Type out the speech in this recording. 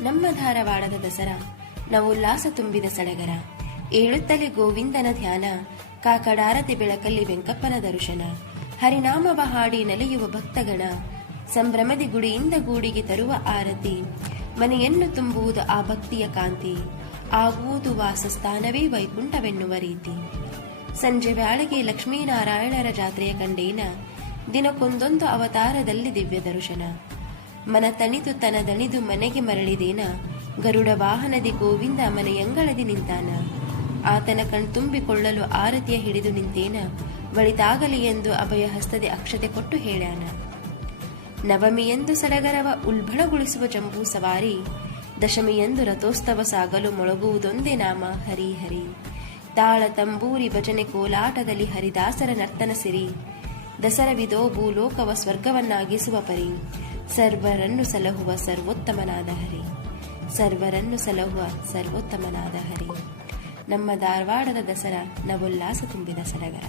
ನಮ್ಮ ಧಾರವಾಡದ ದಸರಾ ನವೋಲ್ಲಾಸ ತುಂಬಿದ ಸಡಗರ. ಏಳುತ್ತಲೇ ಗೋವಿಂದನ ಧ್ಯಾನ, ಕಾಕಡಾರತಿ ಬೆಳಕಲ್ಲಿ ವೆಂಕಪ್ಪನ ದರ್ಶನ. ಹರಿನಾಮವ ಹಾಡಿ ನಲಿಯುವ ಭಕ್ತಗಣ, ಸಂಭ್ರಮದಿ ಗುಡಿಯಿಂದ ಗೂಡಿಗೆ ತರುವ ಆರತಿ. ಮನೆಯನ್ನು ತುಂಬುವುದು ಆ ಭಕ್ತಿಯ ಕಾಂತಿ, ಆಗುವುದು ವಾಸಸ್ಥಾನವೇ ವೈಕುಂಠವೆನ್ನುವ ರೀತಿ. ಸಂಜೆ ವೇಳೆಗೆ ಲಕ್ಷ್ಮೀನಾರಾಯಣರ ಜಾತ್ರೆಯ ಕಂಡೇನ, ದಿನಕ್ಕೊಂದೊಂದು ಅವತಾರದಲ್ಲಿ ದಿವ್ಯ ದರ್ಶನ. ಮನ ತಣಿದು ತನದಣಿದು ಮನೆಗೆ ಮರಳಿದೇನ, ಗರುಡ ವಾಹನದಿ ಗೋವಿಂದ ಮನೆಯಂಗಳದಿ ನಿಂತಾನ. ಆತನ ಕಣ್ತುಂಬಿಕೊಳ್ಳಲು ಆರತಿಯ ಹಿಡಿದು ನಿಂತೇನ, ಒಳಿತಾಗಲಿ ಎಂದು ಅಭಯ ಹಸ್ತದೆ ಅಕ್ಷತೆ ಕೊಟ್ಟು ಹೇಳ್ಯಾನ. ನವಮಿಯಂದು ಸಡಗರವ ಉಲ್ಬಣಗೊಳಿಸುವ ಜಂಬೂ ಸವಾರಿ, ದಶಮಿಯಂದು ರಥೋತ್ಸವ ಸಾಗಲು ಮೊಳಗುವುದೊಂದೇ ನಾಮ ಹರಿ ಹರಿ. ತಾಳ ತಂಬೂರಿ ಭಜನೆ ಕೋಲಾಟದಲ್ಲಿ ಹರಿದಾಸರ ನರ್ತನ ಸಿರಿ, ದಸರವಿದೋ ಭೂಲೋಕವ ಸ್ವರ್ಗವನ್ನಾಗಿಸುವ ಪರಿ. ಸರ್ವರನ್ನು ಸಲಹುವ ಸರ್ವೋತ್ತಮನಾದ ಹರಿ, ಸರ್ವರನ್ನು ಸಲಹುವ ಸರ್ವೋತ್ತಮನಾದ ಹರಿ. ನಮ್ಮ ಧಾರವಾಡದ ದಸರಾ ನವೋಲ್ಲಾಸ ತುಂಬಿದ ಸಡಗರ.